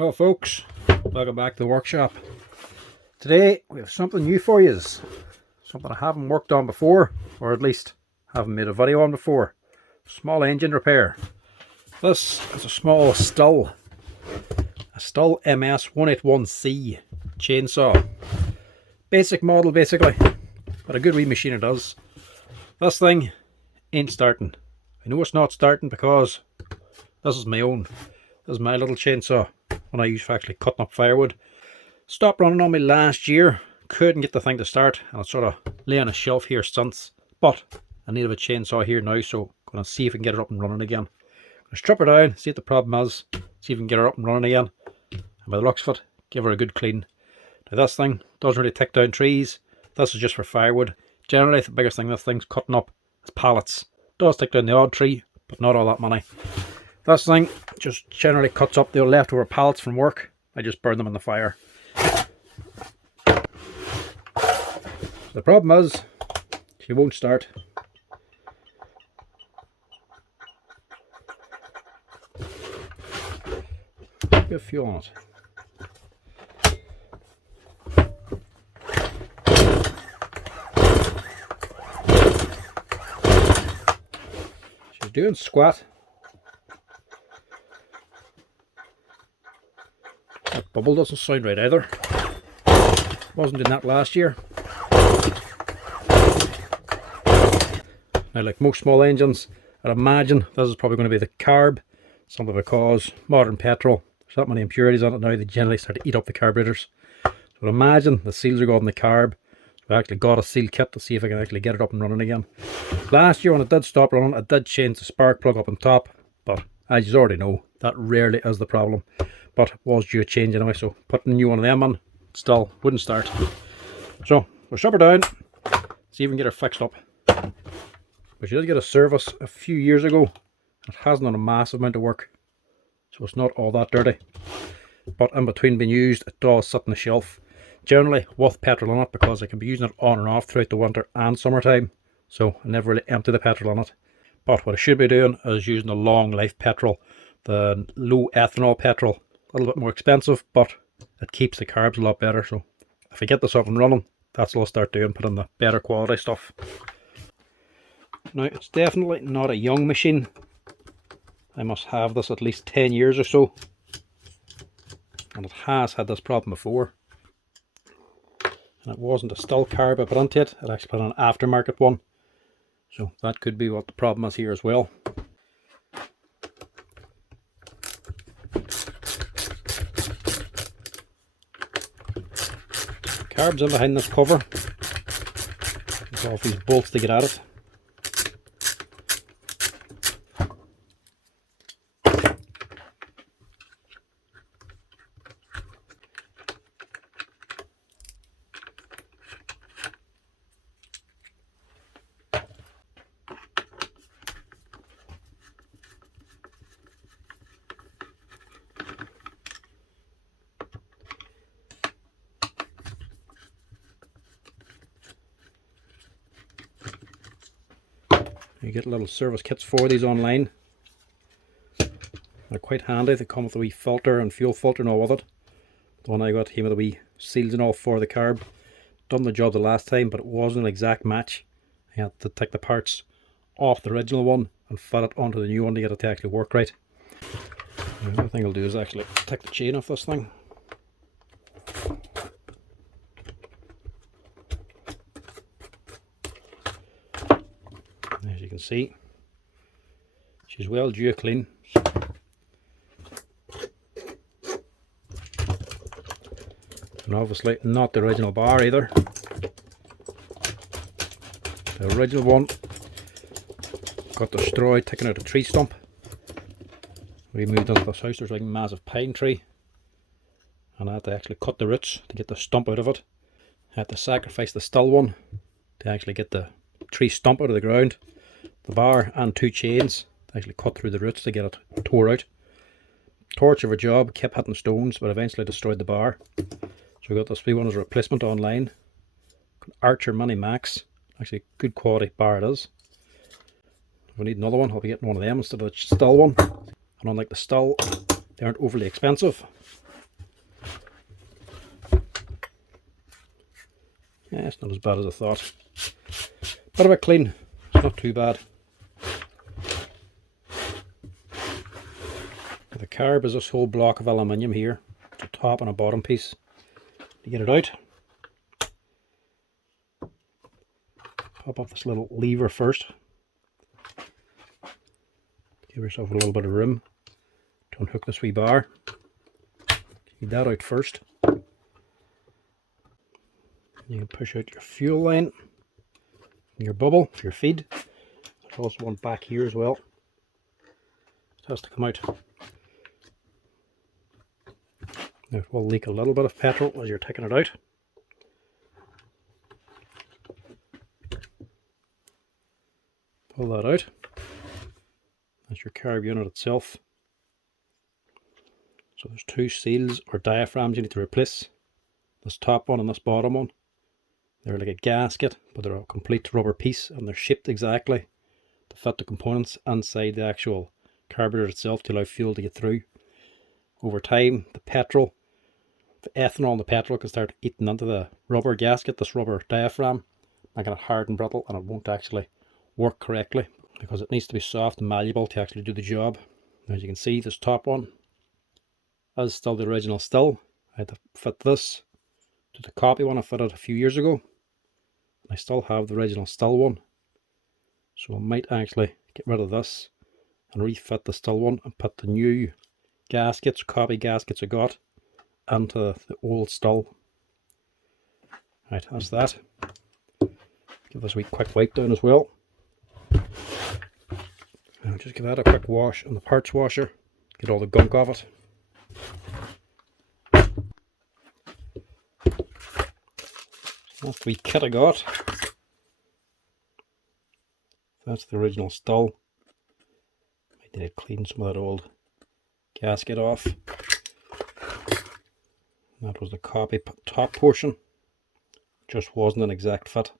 Well folks, welcome back to the workshop. Today we have something new for you, something I haven't worked on before, or at least haven't made a video on before. Small engine repair. This is a small Stihl MS181 chainsaw. Basic model basically, but a good wee machine it is. This thing ain't starting. I know it's not starting because this is my own. This is my little chainsaw when I use for actually cutting up firewood. Stopped running on me last year, couldn't get the thing to start, and it's sort of lay on a shelf here since. But I need a chainsaw here now, so I'm going to see if I can get it up and running again. I'm going to strip her down, see what the problem is, see if we can get her up and running again. And by the looks of it, give her a good clean. Now this thing doesn't really take down trees. This is just for firewood. Generally the biggest thing this thing's cutting up is pallets. Does take down the odd tree, but not all that many. This thing just generally cuts up the leftover pallets from work. I just burn them in the fire. The problem is, she won't start. A bit of fuel on it. She's doing squat. That bubble doesn't sound right either. Wasn't doing that last year. Now, like most small engines, I'd imagine this is probably going to be the carb, simply because modern petrol, there's that many impurities on it now, they generally start to eat up the carburetors. So I'd imagine the seals are going in the carb. So I actually got a seal kit to see if I can actually get it up and running again. Last year when it did stop running, I did change the spark plug up on top, but as you already know, that rarely is the problem. But it was due a change anyway, so putting a new one of them on still wouldn't start. So we'll strip her down, see if we can get her fixed up. But she did get a service a few years ago. It hasn't done a massive amount of work, so it's not all that dirty. But in between being used, it does sit on the shelf. Generally with petrol on it, because I can be using it on and off throughout the winter and summertime. So I never really empty the petrol on it. But what I should be doing is using the long life petrol, the low ethanol petrol. A little bit more expensive, but it keeps the carbs a lot better. So if I get this up and running, that's what I'll start doing, put in the better quality stuff. Now, it's definitely not a young machine. I must have this at least 10 years or so. And it has had this problem before. And it wasn't a Stihl carb I put into it. It actually put an aftermarket one. So that could be what the problem is here as well. Carb's in behind this cover. There's all these bolts to get at it. You get little service kits for these online. They're quite handy. They come with a wee filter and fuel filter and all with it. The one I got came with the wee seals and all for the carb. Done the job the last time, but it wasn't an exact match. I had to take the parts off the original one and fit it onto the new one to get it to actually work right. And the other thing I'll do is actually take the chain off this thing. As you can see, she's well due clean. And obviously not the original bar either. The original one got destroyed taking out a tree stump. We moved into this house, there's like a massive pine tree, and I had to actually cut the roots to get the stump out of it. I had to sacrifice the Stihl one to actually get the tree stump out of the ground. The bar and two chains to actually cut through the roots to get it tore out. Torch of a job, kept hitting stones, but eventually destroyed the bar. So we got this wee one as a replacement online. Archer Mini Max. Actually good quality bar it is. If we need another one, I'll be getting one of them instead of the Stihl one. And unlike the Stihl, they aren't overly expensive. Yeah, it's not as bad as I thought. Bit of a clean, it's not too bad. The carb is this whole block of aluminium here, the top and a bottom piece. To get it out, pop up this little lever first. Give yourself a little bit of room to unhook this wee bar. Get that out first. You can push out your fuel line, your bubble for your feed. There's also one back here as well. It has to come out. Now it will leak a little bit of petrol as you're taking it out. Pull that out. That's your carb unit itself. So there's two seals or diaphragms you need to replace. This top one and this bottom one. They're like a gasket, but they're a complete rubber piece and they're shaped exactly to fit the components inside the actual carburetor itself to allow fuel to get through. Over time, the ethanol in the petrol can start eating into the rubber gasket, this rubber diaphragm, making it hard and brittle, and it won't actually work correctly because it needs to be soft and malleable to actually do the job. Now, as you can see, this top one is still the original Stihl. I had to fit this to the copy one I fitted a few years ago. I still have the original Stihl one, so I might actually get rid of this and refit the Stihl one and put the new gaskets, copy gaskets I got, into the old Stihl. Right, that's that. Give this a wee quick wipe down as well. Now just give that a quick wash on the parts washer, get all the gunk off it. That's the wee kit I got. That's the original Stihl. Might need to clean some of that old gasket off. That was the copy top portion. Just wasn't an exact fit,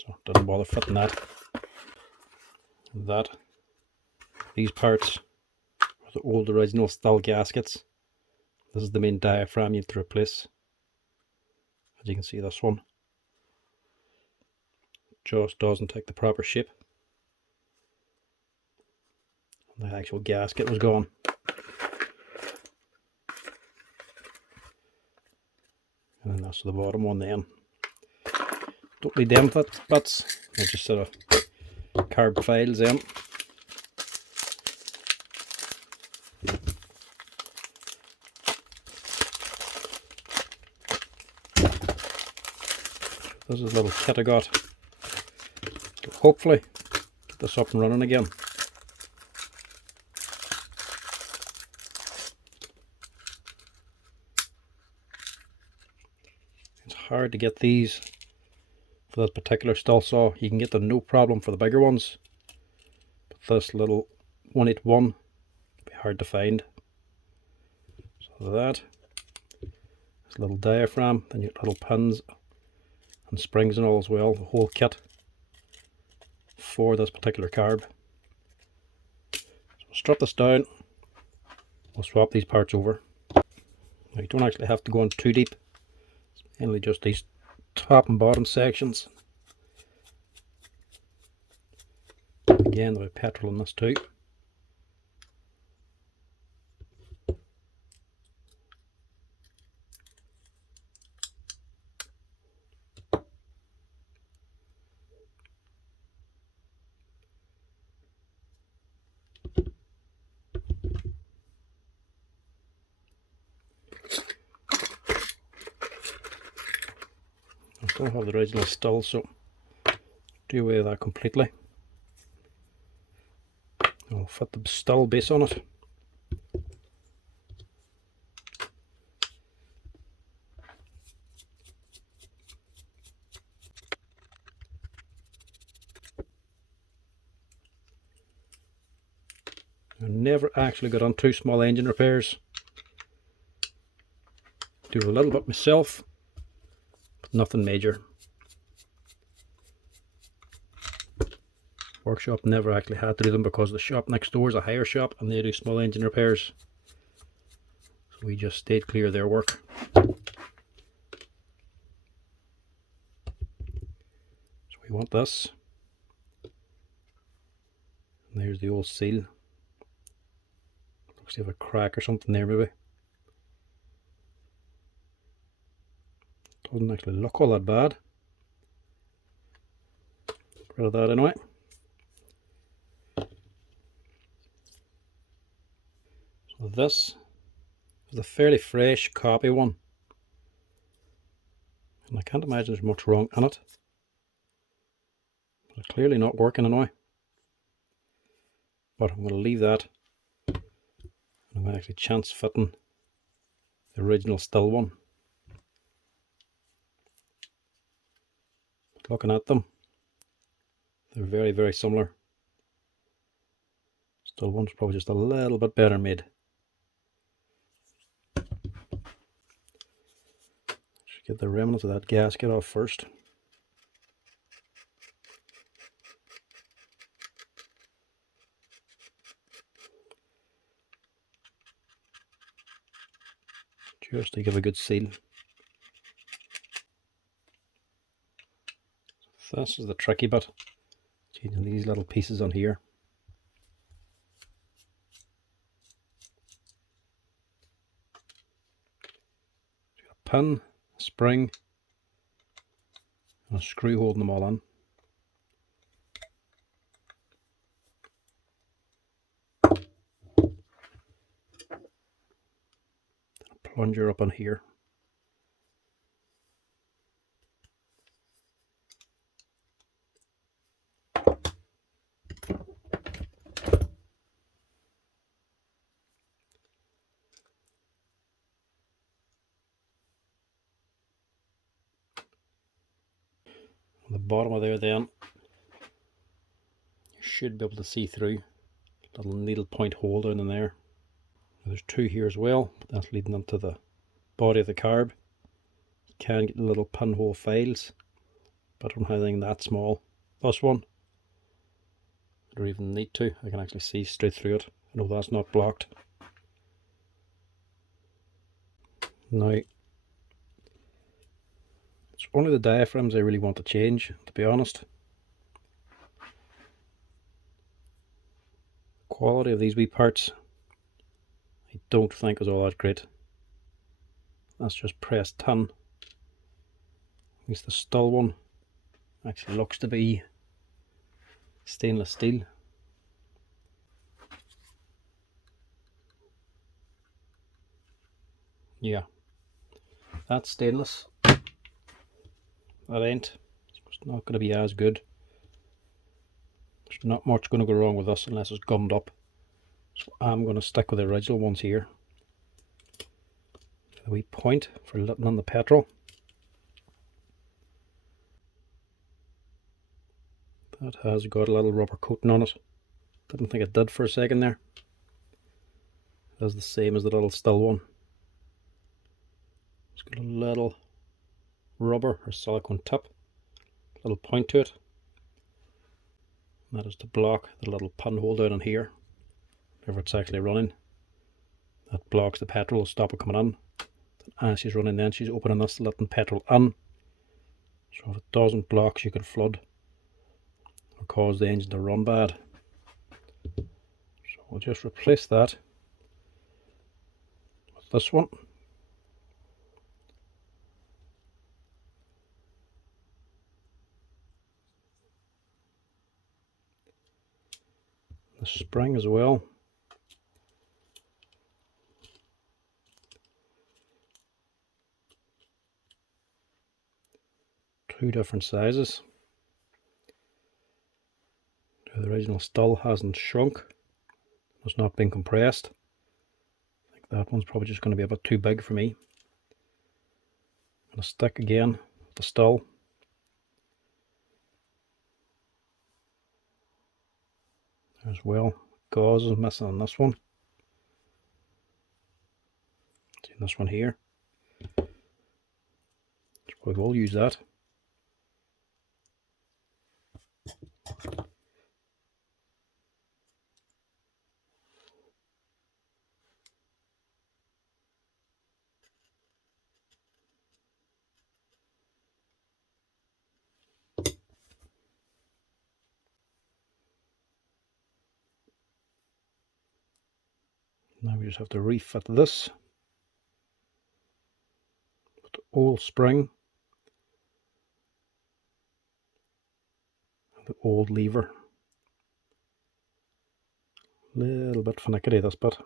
so didn't bother fitting that. These parts are the old original Stihl gaskets. This is the main diaphragm you need to replace. As you can see, this one just doesn't take the proper shape. The actual gasket was gone. And then that's the bottom one then. Don't need them bits. I just sort of carb files in. This is a little kit I got. Hopefully get this up and running again. It's hard to get these for this particular Stihl saw. You can get them no problem for the bigger ones, but this little 181 will be hard to find. So that, this little diaphragm, then your little pins and springs and all as well, the whole kit for this particular carb. So we'll strip this down, we'll swap these parts over. Now you don't actually have to go in too deep, it's mainly just these top and bottom sections. Again, there'll be petrol in this too. I still have the original Stihl, so do away with that completely. I'll fit the Stihl base on it. I never actually got on too small engine repairs. Do a little bit myself, but nothing major. Workshop never actually had to do them because the shop next door is a hire shop and they do small engine repairs. So we just stayed clear of their work. We want this. And there's the old seal. Looks like you have a crack or something there maybe. Doesn't actually look all that bad. Get rid of that anyway. So this is a fairly fresh copy one. And I can't imagine there's much wrong in it. But it's clearly not working anyway. But I'm going to leave that. I'm going to actually chance fitting the original Stihl one. But looking at them, they're very, very similar. Stihl one's probably just a little bit better made. Just get the remnants of that gasket off first. Just to give a good seal. This is the tricky bit, changing these little pieces on here. Got a pin, a spring, and a screw holding them all in. A plunger up on here. On the bottom of there then, you should be able to see through. Little needle point hole down in there. There's two here as well, but that's leading into the body of the carb. You can get the little pinhole files, but I don't have anything that small. This one, I don't even need to. I can actually see straight through it. I know that's not blocked. Now, it's only the diaphragms I really want to change, to be honest. The quality of these wee parts, I don't think is all that great. That's just pressed tin. At least the Stihl one actually looks to be stainless steel. Yeah, that's stainless. That ain't. It's not going to be as good. There's not much going to go wrong with this unless it's gummed up. So I'm going to stick with the original ones here. A wee point for letting on the petrol. That has got a little rubber coating on it. Didn't think it did for a second there. That's the same as the little Stihl one. It's got a little rubber or silicone tip, little point to it. And that is to block the little pinhole down in here. Whenever it's actually running, that blocks the petrol, stop it coming in. As she's running, then she's opening this, letting petrol in. So if it doesn't block, she could flood or cause the engine to run bad. So we'll just replace that with this one. The spring as well. Two different sizes. The original Stihl hasn't shrunk. It's not been compressed. I think that one's probably just going to be a bit too big for me. I'm going to stick again with the Stihl. As well, gauze is missing on this one. See this one here. So we will use that. Now we just have to refit this. Put the old spring, the old lever. Little bit finicky this bit.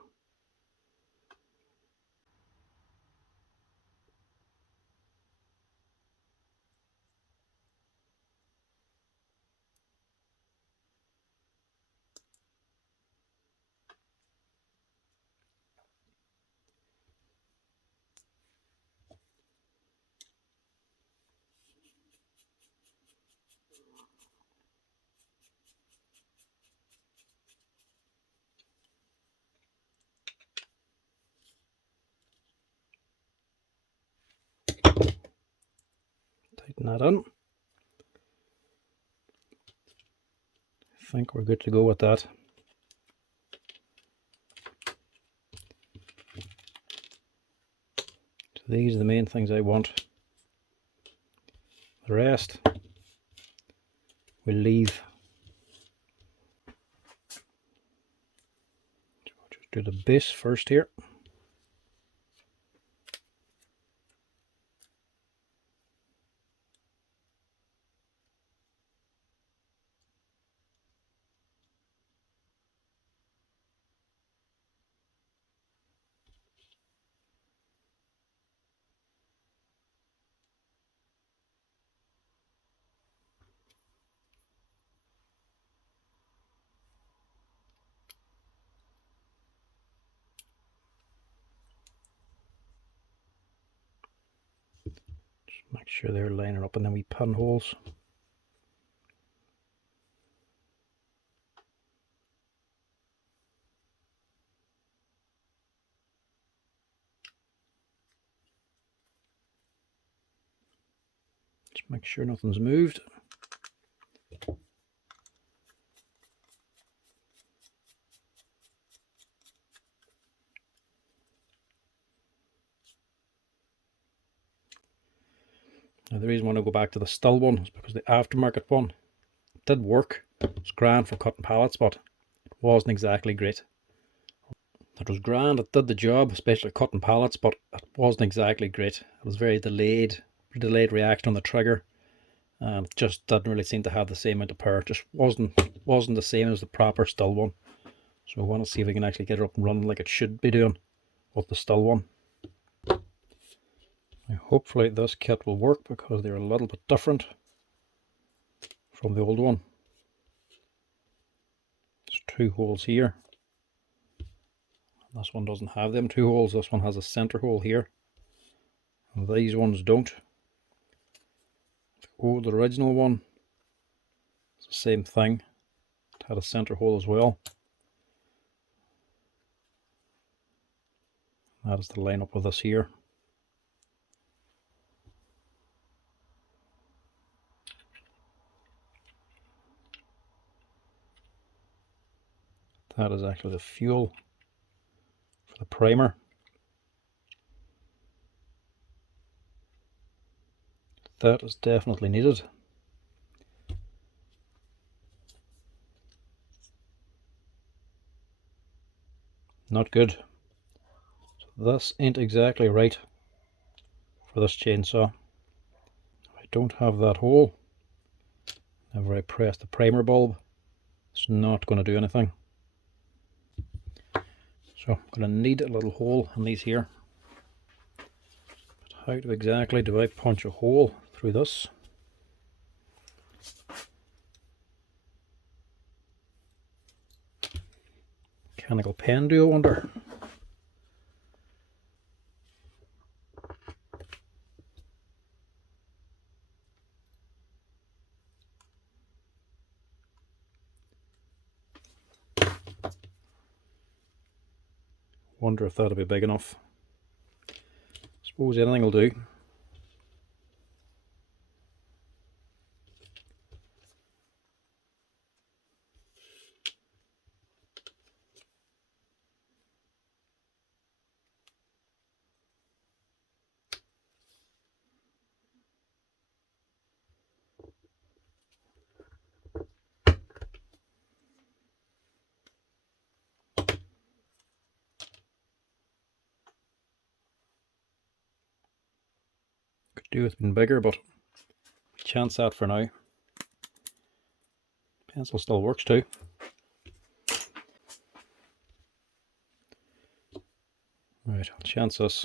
Tighten that in. I think we're good to go with that. So these are the main things I want. The rest we'll leave. So I'll just do the base first here. Make sure they're lining up, and then we pinholes. Just make sure nothing's moved. Now the reason I want to go back to the Stihl one is because the aftermarket one did work. It's grand for cutting pallets, but it wasn't exactly great. It was grand, it did the job, especially cutting pallets, but it wasn't exactly great. It was very delayed reaction on the trigger, and it just didn't really seem to have the same amount of power. It just wasn't the same as the proper Stihl one. So I want to see if we can actually get it up and running like it should be doing with the Stihl one. Now hopefully this kit will work, because they're a little bit different from the old one. There's two holes here. This one doesn't have them two holes. This one has a center hole here, and these ones don't. The old original one, it's the same thing. It had a center hole as well. That is the lineup of this here. That is actually the fuel for the primer. That is definitely needed. Not good. So this ain't exactly right for this chainsaw. I don't have that hole. Whenever I press the primer bulb, it's not going to do anything. So I'm going to need a little hole in these here. But how exactly do I punch a hole through this? Mechanical pen, do I wonder? Wonder if that'll be big enough. Suppose anything will do. Do with being bigger, but chance that for now. Pencil still works too. Right, I'll chance this.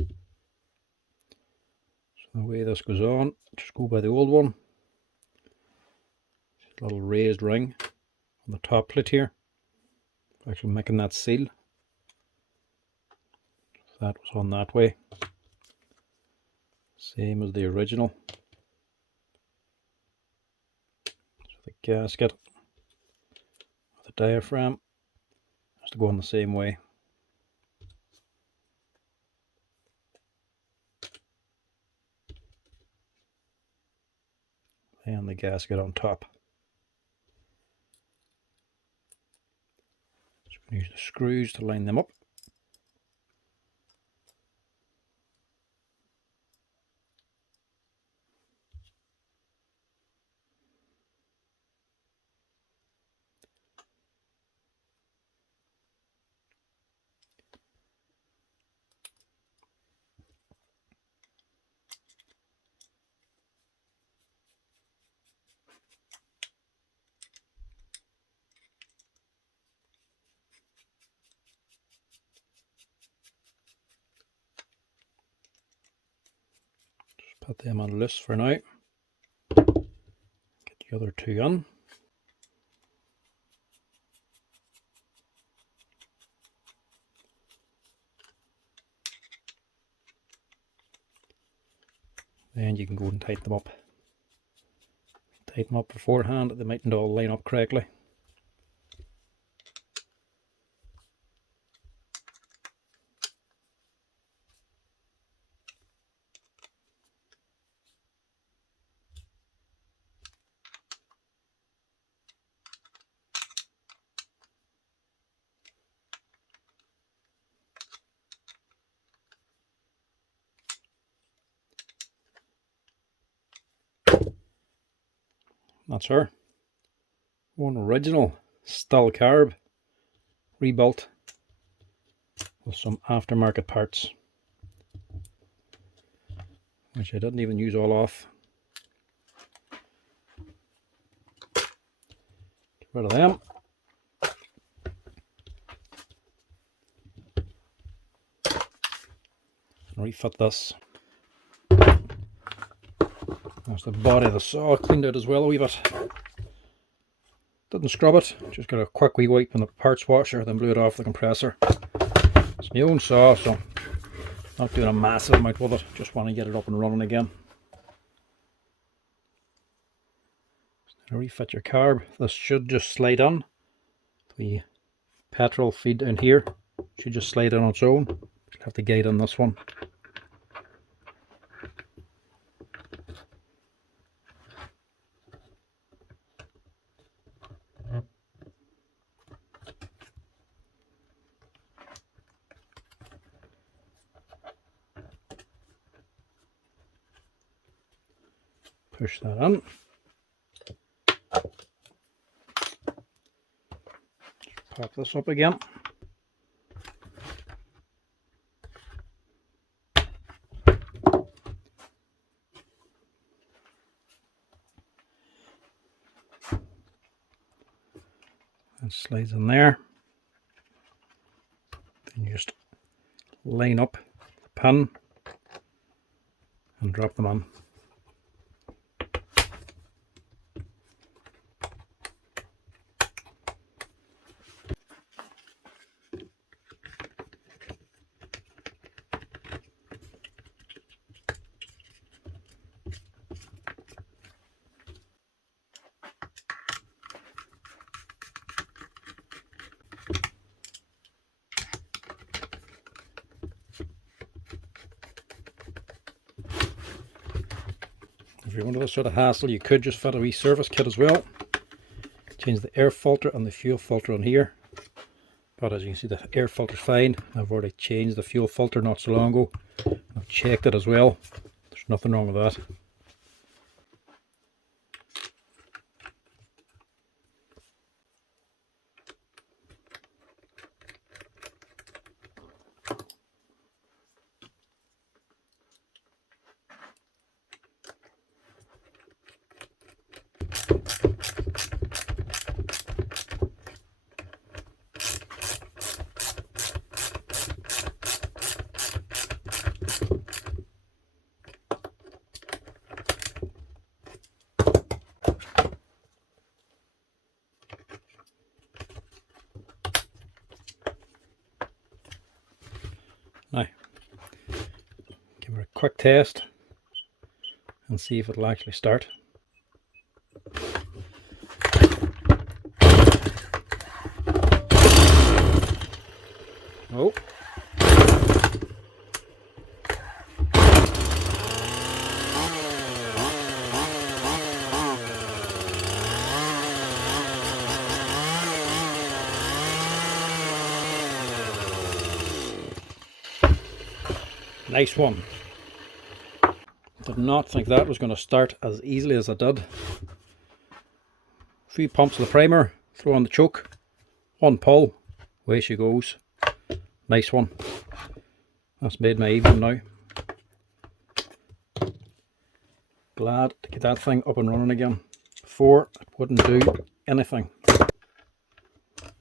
So the way this goes on, just go by the old one. Just a little raised ring on the top plate here. Actually making that seal. So that was on that way. Same as the original. So the gasket, the diaphragm has to go on the same way. And the gasket on top. So we're going to use the screws to line them up. Just put them on loose for now. Get the other two on. Then you can go and tighten them up. Tighten them up beforehand, they mightn't all line up correctly. That's her. One original Stihl carb rebuilt with some aftermarket parts, which I didn't even use all off. Get rid of them. And refit this. There's the body of the saw cleaned out as well a wee bit. Didn't scrub it, just got a quick wee wipe in the parts washer, then blew it off the compressor. It's my own saw, so not doing a massive amount with it, just want to get it up and running again. Now refit your carb. This should just slide on. The petrol feed down here should just slide on its own. You'll have to guide on this one. Push that on. Pop this up again. And slides in there. Then you just line up the pin and drop them on. If you're under this sort of hassle, you could just fit a wee service kit as well. Change the air filter and the fuel filter on here. But as you can see, the air filter's fine. I've already changed the fuel filter not so long ago. I've checked it as well. There's nothing wrong with that. quick test and see if it'll actually start. Oh. Nice one. Did not think that was going to start as easily as it did. A few pumps of the primer, throw on the choke, one pull, away she goes. Nice one. That's made my evening now. Glad to get that thing up and running again. Before it wouldn't do anything.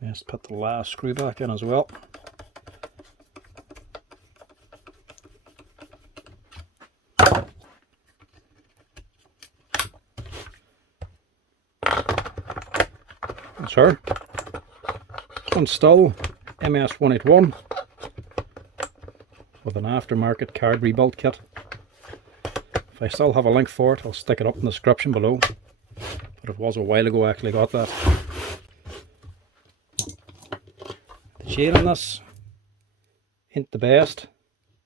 Just put the last screw back in as well. That's her. One Stihl MS181 with an aftermarket card rebuild kit. If I still have a link for it, I'll stick it up in the description below. But it was a while ago I actually got that. The chain on this ain't the best,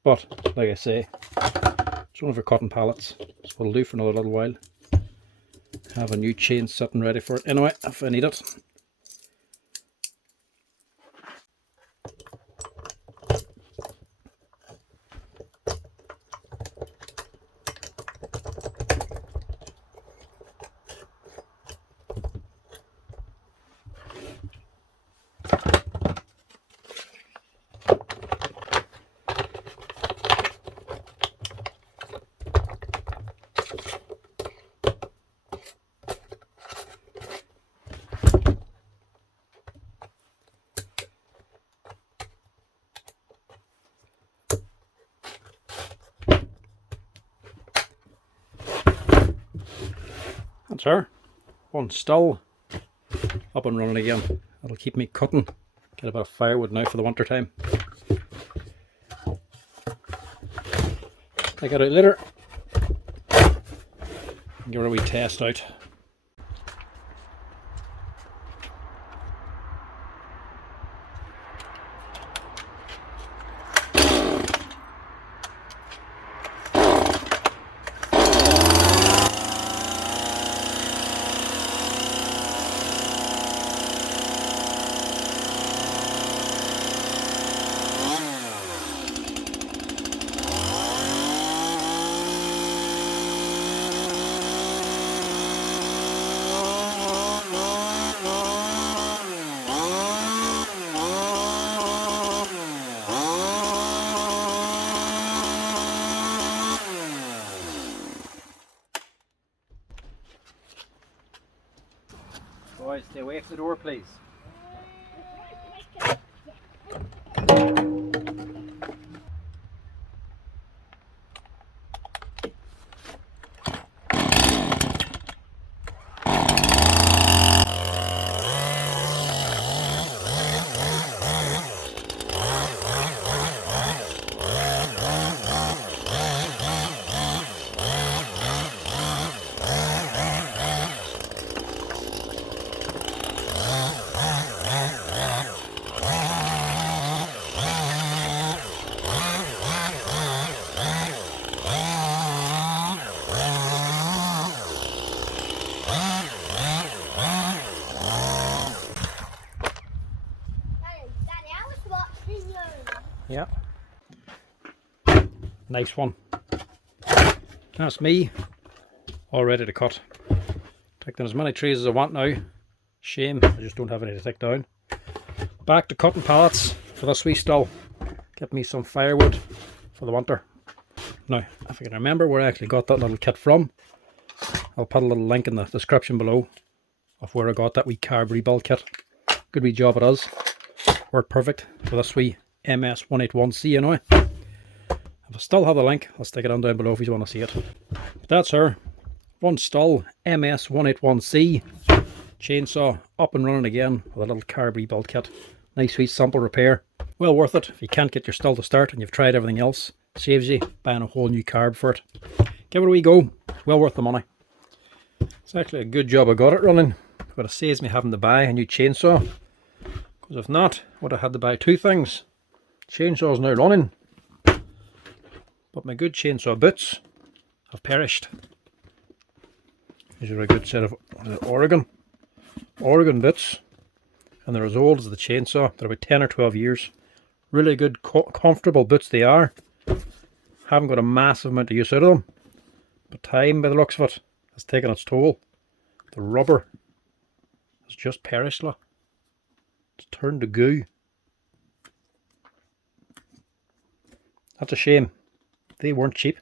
but like I say, it's one of our cotton pallets, so it'll do for another little while. Have a new chain sitting ready for it anyway if I need it. That's her. One Stihl up and running again. That'll keep me cutting. Get a bit of firewood now for the winter time. Take it out later. Give her a wee test out. Boys, stay away from the door, please. Yeah. Nice one. That's me, all ready to cut. Taking as many trees as I want now. Shame, I just don't have any to take down. Back to cutting pallets for this wee Stihl. Get me some firewood for the winter. Now, if I can remember where I actually got that little kit from, I'll put a little link in the description below of where I got that wee carb rebuild kit. Good wee job it is. Worked perfect for this wee MS181C anyway. If I still have the link, I'll stick it on down below if you want to see it. But that's her. One Stihl MS181C. Chainsaw up and running again with a little carb rebuild kit. Nice sweet simple repair. Well worth it if you can't get your Stihl to start and you've tried everything else. Saves you buying a whole new carb for it. Give it a wee go. It's well worth the money. It's actually a good job I got it running, but it saves me having to buy a new chainsaw. Because if not, I would have had to buy two things. Chainsaw's now running, but my good chainsaw boots have perished. These are a good set of Oregon boots, and they're as old as the chainsaw. They're about 10 or 12 years. Really good, comfortable boots they are. Haven't got a massive amount of use out of them, but time, by the looks of it, has taken its toll. The rubber has just perished. Look. It's turned to goo. That's a shame. They weren't cheap,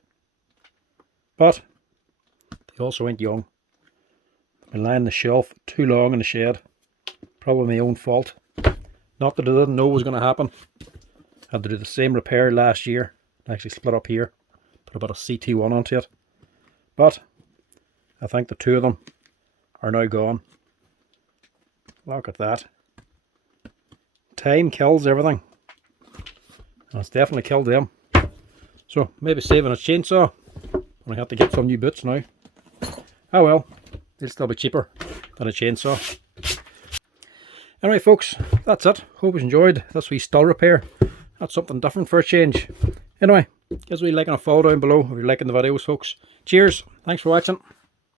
but they also ain't young. They've been lying on the shelf too long in the shed. Probably my own fault. Not that I didn't know it was going to happen. Had to do the same repair last year. Actually split up here. Put about a CT1 onto it. But I think the two of them are now gone. Look at that. Time kills everything. And it's definitely killed them. So maybe saving a chainsaw. I have to get some new boots now. Oh well, they'll still be cheaper than a chainsaw. Anyway folks, that's it. Hope you enjoyed this wee Stihl repair. That's something different for a change. Anyway, give us a wee like and a follow down below if you're liking the videos folks. Cheers, thanks for watching.